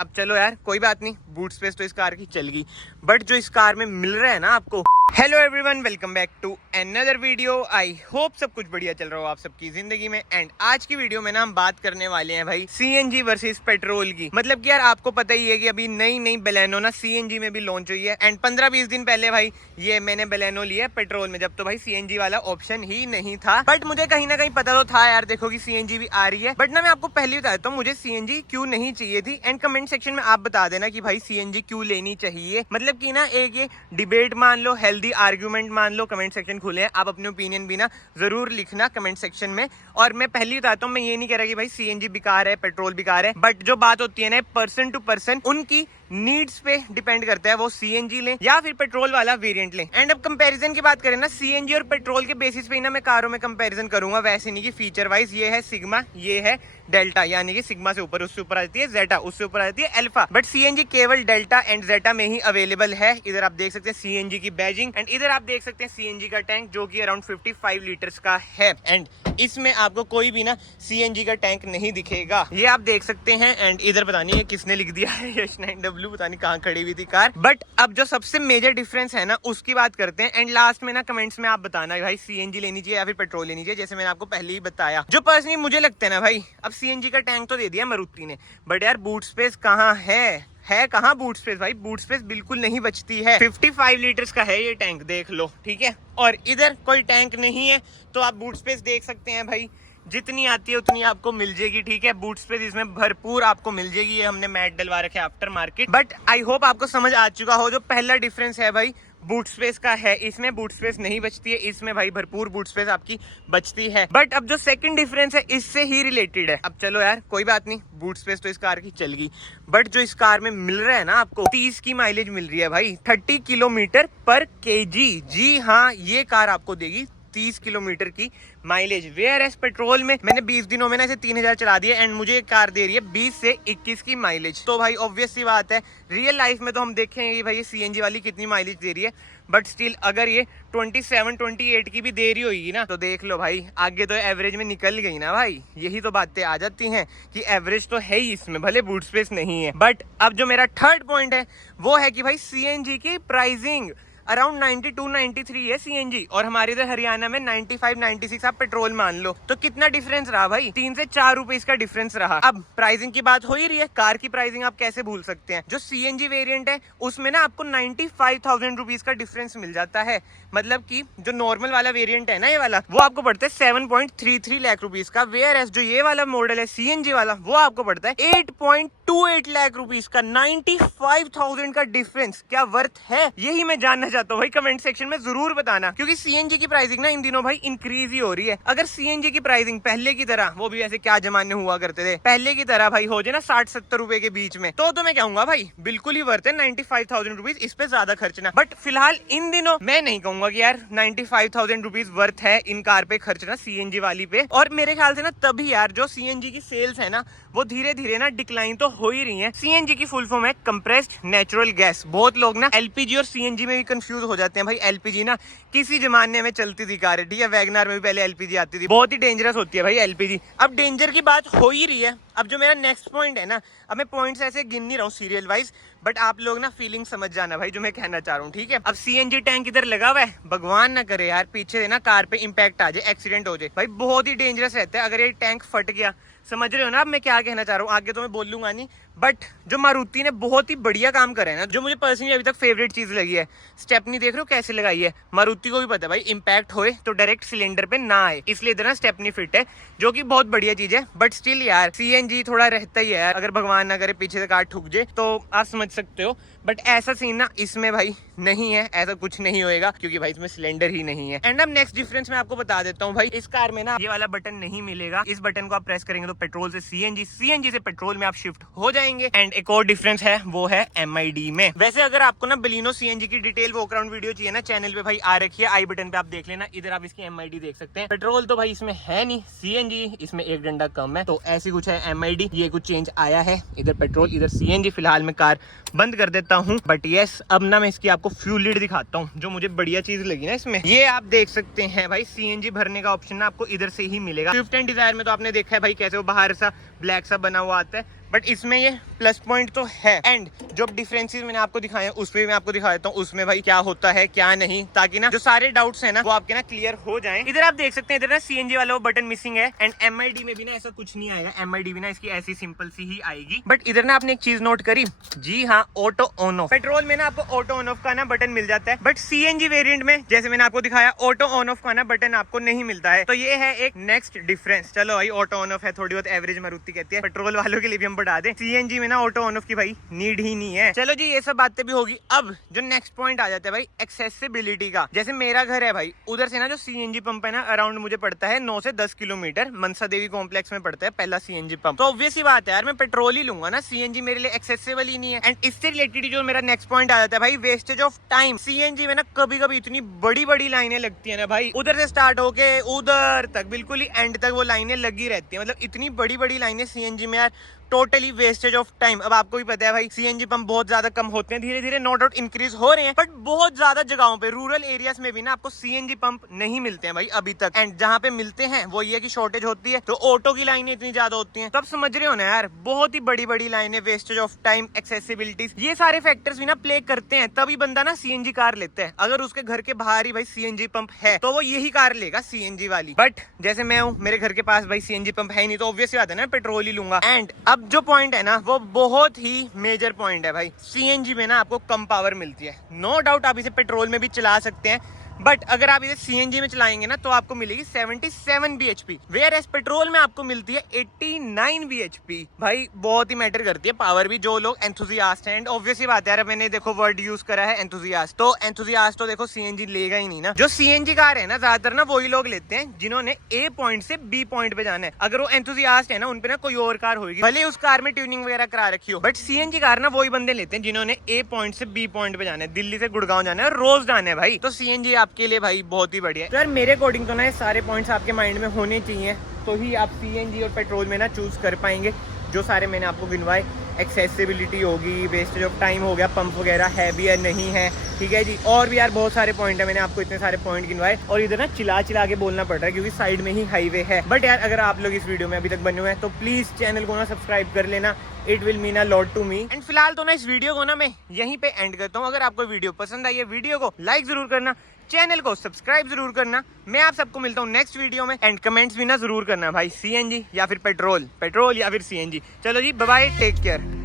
अब चलो यार कोई बात नहीं, बूट स्पेस तो इस कार की चल गई, बट जो इस कार में मिल रहा है ना आपको। Hello everyone, welcome back to another video. I hope सब कुछ बढ़िया चल रहा हो आप सबकी जिंदगी में। एंड आज की वीडियो में ना हम बात करने वाले हैं भाई सीएनजी वर्सेस पेट्रोल की। मतलब कि यार आपको पता ही है कि अभी नई नई बेलेनो ना सीएनजी में भी लॉन्च हुई है। एंड 15-20 दिन पहले भाई ये मैंने बेलेनो लिया पेट्रोल में, जब तो भाई सीएनजी वाला ऑप्शन ही नहीं था। बट मुझे कहीं ना कहीं पता तो था यार, देखो कि सीएनजी भी आ रही है। बट ना मैं आपको पहले बता देता हूँ मुझे सीएनजी क्यों नहीं चाहिए थी। एंड कमेंट सेक्शन में आप बता देना कि भाई सीएनजी क्यों लेनी चाहिए। मतलब कि ना एक ये डिबेट मान लो, हेल्दी आर्ग्यूमेंट मान लो, कमेंट सेक्शन खुले हैं, आप अपने ओपिनियन भी ना जरूर लिखना कमेंट सेक्शन में। और मैं पहले ही बताता हूँ, मैं ये नहीं कह रहा कि भाई सीएनजी बेकार है, पेट्रोल बेकार है, बट जो बात होती है ना पर्सन टू पर्सन, उनकी नीड्स पे डिपेंड करता है, वो सीएनजी लें या फिर पेट्रोल वाला वेरिएंट लें। एंड अब कंपैरिजन की बात करें ना, सीएनजी और पेट्रोल के बेसिस पे ही ना मैं कारों में कंपैरिजन करूंगा, वैसे नहीं कि फीचर वाइज। ये है सिग्मा, ये है डेल्टा, यानी कि सिग्मा से ऊपर, उससे ऊपर आती है जेटा, उससे ऊपर आती है अल्फा। बट सीएनजी केवल डेल्टा एंड जेटा में ही अवेलेबल है। इधर आप देख सकते हैं सीएनजी की बैजिंग, एंड इधर आप देख सकते हैं सीएनजी का टैंक जो कि अराउंड 55 लीटर्स का है। एंड इसमें आपको कोई भी ना सीएनजी का टैंक नहीं दिखेगा, ये आप देख सकते हैं। एंड इधर पता नहीं है किसने लिख दिया है यश 9W, पता नहीं कहाँ खड़ी हुई थी कार। बट अब जो सबसे मेजर डिफरेंस है ना उसकी बात करते हैं। एंड लास्ट में ना कमेंट्स में आप बताना भाई सीएनजी लेनी चाहिए या फिर पेट्रोल लेनी चाहिए, जैसे मैंने आपको पहले ही बताया। जो पर्सनली मुझे लगता है ना भाई, अब सीएनजी का टैंक तो दे दिया मारुति ने, बट यार बूट स्पेस कहाँ है कहाँ बूट स्पेस भाई? बूट स्पेस बिल्कुल नहीं बचती है। 55 लीटर्स का है ये टैंक, देख लो, ठीक है। और इधर कोई टैंक नहीं है, तो आप बूट स्पेस देख सकते हैं भाई, जितनी आती है उतनी आपको मिल जाएगी, ठीक है। बूट स्पेस इसमें भरपूर आपको मिल जाएगी। ये हमने मैट डलवा रखे after market. But I hope आपको समझ आ चुका हो, जो पहला डिफरेंस है भाई बूट स्पेस का है, इसमें बूट स्पेस नहीं बचती है, इसमें भाई भरपूर बूट स्पेस आपकी बचती है। बट अब जो सेकंड डिफरेंस है इससे ही रिलेटेड है। अब चलो यार कोई बात नहीं, बूट स्पेस तो इस कार की चल गई, बट जो इस कार में मिल रहा है ना आपको 30 की माइलेज मिल रही है भाई, 30 किलोमीटर पर केजी। जी हाँ, ये कार आपको देगी 30 किलोमीटर की माइलेज। वेयर एस पेट्रोल में मैंने 20 दिनों में ना इसे 3000 चला दिया, एंड मुझे एक कार दे रही है 20 से 21 की माइलेज। तो भाई ऑब्वियस सी बात है, रियल लाइफ में तो हम देखेंगे कि भाई ये सीएनजी वाली कितनी माइलेज दे रही है, बट स्टिल अगर ये 27-28 की भी दे रही होगी ना, तो देख लो भाई आगे तो एवरेज में निकल गई ना भाई। यही तो बातें आ जाती हैं कि एवरेज तो है ही इसमें, भले बूट स्पेस नहीं है। बट अब जो मेरा थर्ड पॉइंट है वो है कि भाई सीएनजी की प्राइसिंग अराउंड 92-93 है सीएनजी, और हमारे इधर हरियाणा में 95-96 आप पेट्रोल मान लो। तो कितना डिफरेंस रहा भाई? 3 से 4 रुपए इसका डिफरेंस रहा। अब प्राइसिंग की बात हो ही रही है, कार की प्राइसिंग आप कैसे भूल सकते हैं? जो सीएनजी वेरिएंट है उसमें ना आपको 95,000 रुपीज का डिफरेंस मिल जाता है। मतलब कि जो नॉर्मल वाला वेरिएंट है ना, ये वाला, वो आपको पड़ता है 7.33 लाख रुपीज का। वेयर एस जो ये वाला मॉडल है सीएनजी वाला, वो आपको पड़ता है 8.28 लाख रुपीज का। 95,000 का डिफरेंस क्या वर्थ है? यही मैं जानना चाहता हूँ भाई, कमेंट सेक्शन में जरूर बताना, क्योंकि सीएनजी की प्राइसिंग ना इन दिनों भाई इंक्रीज ही हो रही है। अगर सीएनजी की प्राइसिंग पहले की तरह, वो भी ऐसे क्या जमाने हुआ करते थे, पहले की तरह भाई हो जाए ना 60-70 रुपए के बीच में, तो मैं कहूंगा भाई बिल्कुल ही वर्थ है 95,000 रुपीज, इस पे ज्यादा खर्चना। बट फिलहाल इन दिनों मैं नहीं कहूंगा कि यार 95,000 रुपीज वर्थ है इन कार पे खर्चना, सीएनजी वाली पे। और मेरे ख्याल से ना तभी यार जो सीएनजी की सेल्स है ना, वो धीरे धीरे ना डिक्लाइन तो हो ही रही है। सीएनजी की फुल फॉर्म है कंप्रेस्ड नेचुरल गैस। बहुत लोग ना एलपीजी और सीएनजी में भी कंफ्यूज हो जाते हैं भाई। एलपीजी ना किसी जमाने में चलती थी कार, ठीक है, वैगनार में भी पहले एलपीजी आती थी, बहुत ही डेंजरस होती है भाई एलपीजी। अब डेंजर की बात हो ही रही है। अब जो मेरा नेक्स्ट पॉइंट है ना, अब मैं पॉइंट्स ऐसे गिन नहीं रहा हूँ सीरियल वाइज, बट आप लोग ना फीलिंग समझ जाना भाई जो मैं कहना चाह रहा हूँ, ठीक है। अब सीएनजी टैंक इधर लगा हुआ है, भगवान ना करे यार पीछे ना कार पे इंपैक्ट आ जाए, एक्सीडेंट हो जाए भाई, बहुत ही डेंजरस रहता है अगर ये टैंक फट गया। समझ रहे हो ना अब मैं क्या कहना चाह रहा हूँ? आगे तो मैं बोलूंगा नहीं, बट जो मारुति ने बहुत ही बढ़िया काम करा है ना, जो मुझे पर्सनली अभी तक फेवरेट चीज लगी है, स्टेपनी देख रहे हो कैसे लगाई है। मारुति को भी पता है भाई इंपैक्ट होए तो डायरेक्ट सिलेंडर पे ना आए, इसलिए इधर ना स्टेपनी फिट है, जो कि बहुत बढ़िया चीज है। बट स्टिल यार सीएनजी थोड़ा रहता ही है यार, अगर भगवान ना करे पीछे से कार ठुक जाए तो आप समझ सकते हो। बट ऐसा सीन ना इसमें भाई नहीं है, ऐसा कुछ नहीं होएगा, क्योंकि भाई इसमें सिलेंडर ही नहीं है। एंड अब नेक्स्ट डिफरेंस मैं आपको बता देता हूँ भाई, इस कार में ना ये वाला बटन नहीं मिलेगा। इस बटन को आप प्रेस करेंगे तो पेट्रोल से सीएनजी, सीएनजी से पेट्रोल में आप शिफ्ट हो जाएंगे। एंड एक और डिफरेंस है वो है एमआईडी में। वैसे अगर आपको ना बलिनो सीएनजी की डिटेल वॉक अराउंड वीडियो चाहिए ना, चैनल पे भाई आ रखी है, आई बटन पे आप देख लेना, इधर आप इसकी एमआईडी देख सकते हैं। पेट्रोल तो भाई इसमें है नहीं, सीएनजी इसमें एक डंडा कम है, तो ऐसी कुछ है एमआईडी। ये कुछ चेंज आया है, इधर पेट्रोल इधर सीएनजी। फिलहाल मैं कार बंद कर देता हूँ। बट यस, अब ना मैं इसकी आपको फ्यूल लीड दिखाता हूँ, जो मुझे बढ़िया चीज लगी ना इसमें। ये आप देख सकते हैं भाई, सीएनजी भरने का ऑप्शन ना आपको इधर से ही मिलेगा। स्विफ्ट एंड डिजायर में तो आपने देखा है भाई कैसे वो बाहर सा ब्लैक सा बना हुआ आता है, बट इसमें ये प्लस पॉइंट तो है। एंड जो डिफरेंसेस मैंने आपको दिखाए हैं उसमें मैं आपको दिखा देता हूँ उसमें भाई क्या होता है क्या नहीं, ताकि ना जो सारे डाउट्स है ना वो आपके ना क्लियर हो जाएं। इधर आप देख सकते हैं, इधर ना सीएनजी वाला वो बटन मिसिंग है एंड एमआईडी में भी ना ऐसा कुछ नहीं आएगा। एमआईडी भी ना इसकी ऐसी सिंपल सी ही आएगी। बट इधर ना आपने एक चीज नोट करी, जी हाँ, ऑटो ऑन ऑफ। पेट्रोल में ना आपको ऑटो ऑन ऑफ का ना बटन मिल जाता है, बट सीएनजी वेरिएंट में जैसे मैंने आपको दिखाया ऑटो ऑन ऑफ का ना बटन आपको नहीं मिलता है। तो ये है एक नेक्स्ट डिफरेंस। चलो भाई ऑटो ऑन ऑफ है, थोड़ी बहुत एवरेज मारुति कहती है, पेट्रोल वालों के लिए भी हम बढ़ा दें। सीएनजी में ना ऑटो ऑन ऑफ की भाई नीड ही नहीं है। चलो जी ये सब बातें भी होगी। अब जो नेक्स्ट पॉइंट आ जाता है भाई एक्सेसिबिलिटी का। जैसे मेरा घर है भाई, उधर से ना जो सीएनजी पंप है ना अराउंड मुझे पड़ता है 9 से 10 किलोमीटर। मनसा देवी कॉम्प्लेक्स में पड़ता है पहला सीएनजी पंप। तो ऑब्वियस ही बात है यार, मैं पेट्रोल ही लूंगा ना, सीएनजी मेरे लिए एक्सेसिबल ही नहीं है। एंड इससे रिलेटेड जो मेरा नेक्स्ट पॉइंट आ जाता है भाई वेस्टेज ऑफ टाइम। सीएनजी में ना कभी कभी इतनी बड़ी बड़ी लाइनें लगती है ना भाई, उधर से स्टार्ट होके उधर तक बिल्कुल ही एंड तक वो लाइनें लगी रहती है। मतलब इतनी बड़ी बड़ी लाइनें सीएनजी में यार, टोटली वेस्टेज ऑफ टाइम। अब आपको भी पता है भाई सीएनजी पंप बहुत ज्यादा कम होते हैं, धीरे धीरे नो डाउट इंक्रीज हो रहे हैं, बट बहुत ज्यादा जगहों पे रूरल एरियाज में भी ना आपको सीएनजी पंप नहीं मिलते हैं भाई अभी तक। एंड जहाँ पे मिलते हैं वो ये की शॉर्टेज होती है, तो ऑटो की लाइनें इतनी ज्यादा होती हैं। तो आप समझ रहे हो ना यार, बहुत ही बड़ी बड़ी लाइनें, वेस्टेज ऑफ टाइम, एक्सेसिबिलिटी, ये सारे फैक्टर्स भी ना प्ले करते हैं। तभी बंदा ना सीएनजी कार लेता है। अगर उसके घर के बाहर ही भाई सीएनजी पंप है तो वो यही कार लेगा सीएनजी वाली। बट जैसे मैं हूँ, मेरे घर के पास भाई सीएनजी पंप है नहीं, तो ऑब्वियस बात है ना पेट्रोल ही लूंगा। एंड अब जो पॉइंट है ना वो बहुत ही मेजर पॉइंट है भाई, सीएनजी में ना आपको कम पावर मिलती है। नो डाउट आप इसे पेट्रोल में भी चला सकते हैं, बट अगर आप इसे सीएनजी में चलाएंगे ना तो आपको मिलेगी 77 bhp, वेयर एज पेट्रोल में आपको मिलती है 89 bhp। भाई बहुत ही मैटर करती है पावर भी। जो लोग एंथुसियास्ट हैं, एंड ऑब्वियसली बात है यार, मैंने देखो वर्ड यूज करा है एंथुसियास्ट, तो एंथुसियास्ट तो देखो सीएनजी लेगा ही नहीं ना। जो सीएनजी कार है ना ज्यादातर ना वही लोग लेते हैं जिन्होंने ए पॉइंट से बी पॉइंट पे जाना है। अगर वो एंथुसियास्ट है ना, उनपे ना कोई और कार होगी, भले उस कार में ट्यूनिंग वगैरह करा रखी हो, बट सीएनजी कार ना वही बंदे लेते हैं जिन्होंने ए पॉइंट से बी पॉइंट पे जाना है। दिल्ली से गुड़गांव जाना है, रोज जाना है भाई, तो सीएनजी आपके लिए भाई बहुत ही बढ़िया है। तो यार मेरे अकॉर्डिंग तो ना ये सारे पॉइंट्स आपके माइंड में होने चाहिए, तो ही आप सीएनजी और पेट्रोल में ना चूज कर पाएंगे। जो सारे मैंने आपको गिनवाए, एक्सेसिबिलिटी होगी, वेस्टेज ऑफ टाइम हो गया, पंप वगैरह है भी या नहीं है, ठीक है जी। और भी यार बहुत सारे पॉइंट है, मैंने आपको इतने सारे पॉइंट गिनवाए। और इधर ना चिल्ला चिल्ला के बोलना पड़ रहा है क्योंकि साइड में ही हाईवे है। बट यार अगर आप लोग इस वीडियो में अभी तक बने हुए हैं तो प्लीज चैनल को ना सब्सक्राइब कर लेना, it will mean a lot to me. And फिलहाल तो ना इस वीडियो को ना मैं यहीं पे एंड करता हूँ। अगर आपको वीडियो पसंद आई है, वीडियो को लाइक जरूर करना, चैनल को सब्सक्राइब जरूर करना। मैं आप सबको मिलता हूँ नेक्स्ट वीडियो में। एंड कमेंट्स भी ना जरूर करना भाई, सीएनजी या फिर पेट्रोल, पेट्रोल या फिर सीएनजी। चलो जी, बाय बाय, टेक केयर।